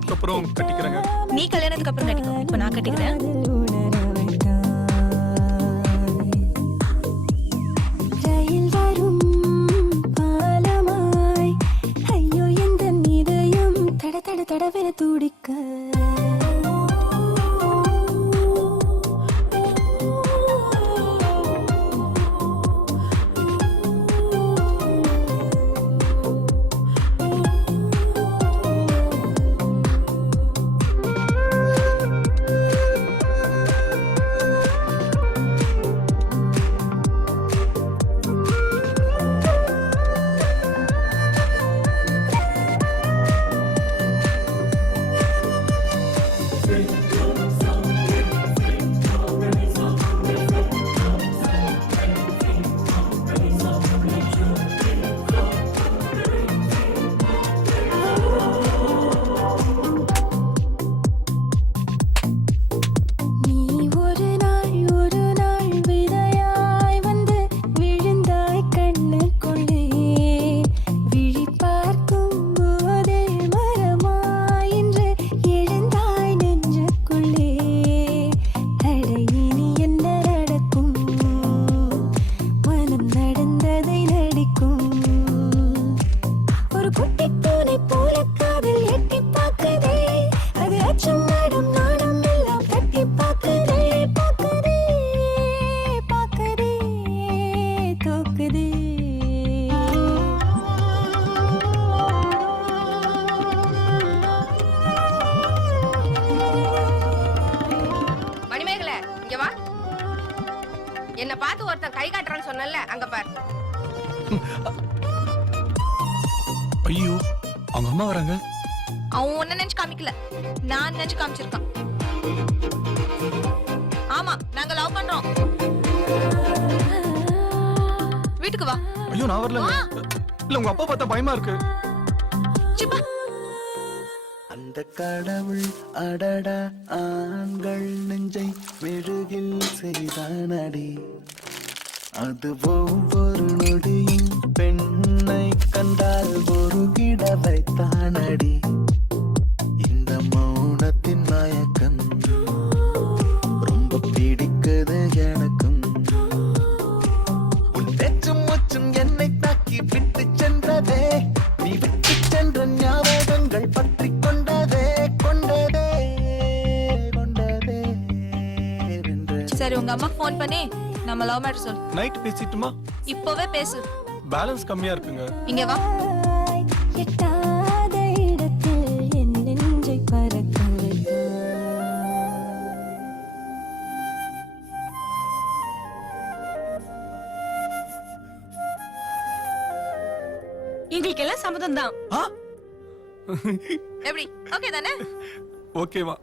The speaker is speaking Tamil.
கல்யாணத்துக்கு அப்புறம் கட்டிக்கிறேங்க. நீ கல்யாணத்துக்கு அப்புறம் கட்டிக்கோ, இப்ப நான் கட்டிக்கிறேன். தடவென துடிக்க என்ன பார்த்து ஒருத்தன் கை காட்டுறான்னு சொன்னல, அங்க பாரு. ஐயோ, அவங்க அம்மா வராங்க. அவன் ஒன்ன நினைச்சு காமிக்கல, நான் நினைச்சு காமிச்சிருக்கான். ஆமா, நாங்க லவ் பண்றோம். வீட்டுக்கு வா. ஐயோ, நான் வரல. இல்ல, உங்க அப்பா பார்த்தா பயமா இருக்கு. சிப்பா. அந்த கடவுள் அடடா ஆண்கள் நெஞ்சை மெழுகில் செய்தானடி, அது ஒவ்வொரு நொடியும் பெண்ணை கண்டால் ஒரு கிட வைத்தானடி. இந்த மௌனத்தின் மயக்கம் ரொம்ப பிடிக்குது எனக்கும். உன் பேச்சும் மூச்சும் என்னை தாக்கி விட்டு சென்றதே, நீ விட்டு சென்ற ஞாபகங்கள் பற்றி கொண்டதே கொண்டதே கொண்டதே. சரி, உங்க அம்மா போன் பண்ணி நம்ம லவ் மேட்டர் சொல். நைட் பேசிட்டுமா? இப்பவே பேசு. பேலன்ஸ் கம்மியா இருக்குங்க. இங்க வா. எட்டாத இடத்தில் என் நெஞ்சை பறக்க எங்களுக்கு எல்லாம் சம்மதம் தான். ஆ? எப்படி? ஓகே தானே? ஓகேவா?